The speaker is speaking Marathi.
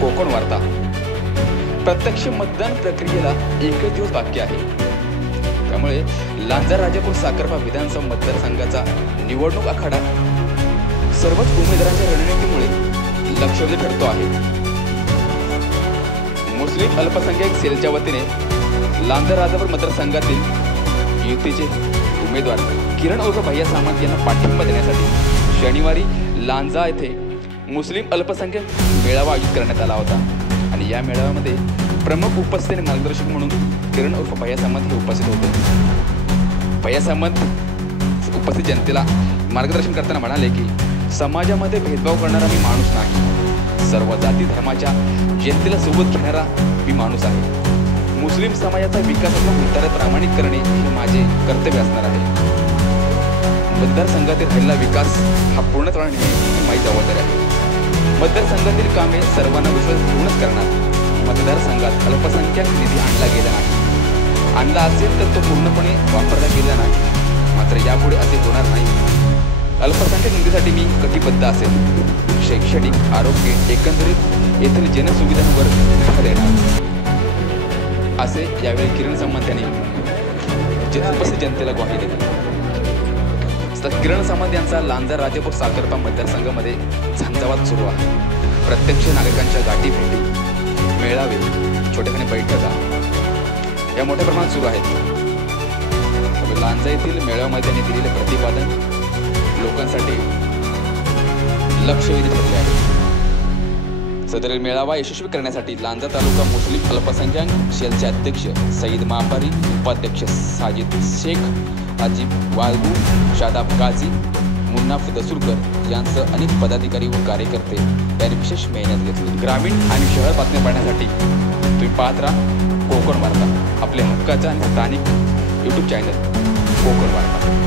कोकण वार्ता. प्रत्यक्ष मतदान प्रक्रियेला एकच दिवस बाकी आहे. त्यामुळे लांजा राजापूर साखरपा विधानसभा मतदारसंघाचा निवडणूक आखाडा सर्वच उमेदवारांच्या रणनीतीमुळे लक्षवेधी ठरतो आहे. मुस्लिम अल्पसंख्याक सेलच्या वतीने लांजा राजापूर मतदारसंघातील युतीचे उमेदवार किरण उर्फ भैया सामंत यांना पाठिंबा देण्यासाठी शनिवारी लांजा येथे मुस्लिम अल्पसंख्याक मेळावा आयोजित करण्यात आला होता आणि या मेळाव्यामध्ये प्रमुख उपस्थित मार्गदर्शक म्हणून किरण उर्फ भैया सामंत हे उपस्थित होते. भैया सामंत उपस्थित जनतेला मार्गदर्शन करताना म्हणाले की समाजामध्ये भेदभाव करणारा मी माणूस नाही. सर्व जाती धर्माच्या जनतेला सोबत घेणारा मी माणूस आहे. मुस्लिम समाजाचा विकासाचा मुद्दा प्रामाणिक करणे हे माझे कर्तव्य असणार आहे. मतदारसंघातील राहिलेला विकास हा पूर्ण करणे ही माझी जबाबदारी आहे. मतदारसंघातील कामे सर्वांना विश्वास घेऊनच करणार. मतदारसंघात अल्पसंख्याक निधी आणला गेला नाही. आणला असेल तर तो पूर्णपणे वापरला गेला नाही. मात्र यापुढे असे होणार नाही. अल्पसंख्याक निधीसाठी मी कटिबद्ध असेल. शैक्षणिक, आरोग्य, एकंदरीत येथील जनसुविधांवर भर देणार असे यावेळी किरण सामंत यांनी उपस्थित जनतेला ग्वाही दिली. किरण सामंत यांचा लांजा राजापूर साखरपा मतदारसंघामध्ये झंझावात सुरू आहे. प्रत्यक्ष नागरिकांच्या गाठी भेटी, मेळावे, छोट्याखानी बैठका या मोठ्या प्रमाणात सुरू आहेत. लांजा येथील मेळाव्यामध्ये त्यांनी दिलेले प्रतिपादन लोकांसाठी लक्षवेधी ठरले आहे. सदरील मेळावा यशस्वी करण्यासाठी लांजा तालुका मुस्लिम अल्पसंख्याक सेलचे अध्यक्ष सईद मापारी, उपाध्यक्ष साजिद शेख, अजीब वालगू, शादाब काझी, मुन्नाफ दसूरकर यांसह अनेक पदाधिकारी व कार्यकर्ते यांनी विशेष मेहनत घेतली. ग्रामीण आणि शहर बातम्या पाहण्यासाठी तुम्ही पाहत राहा कोकण वार्ता, आपल्या हक्काचा आणि स्थानिक YouTube चॅनल कोकण वार्ता.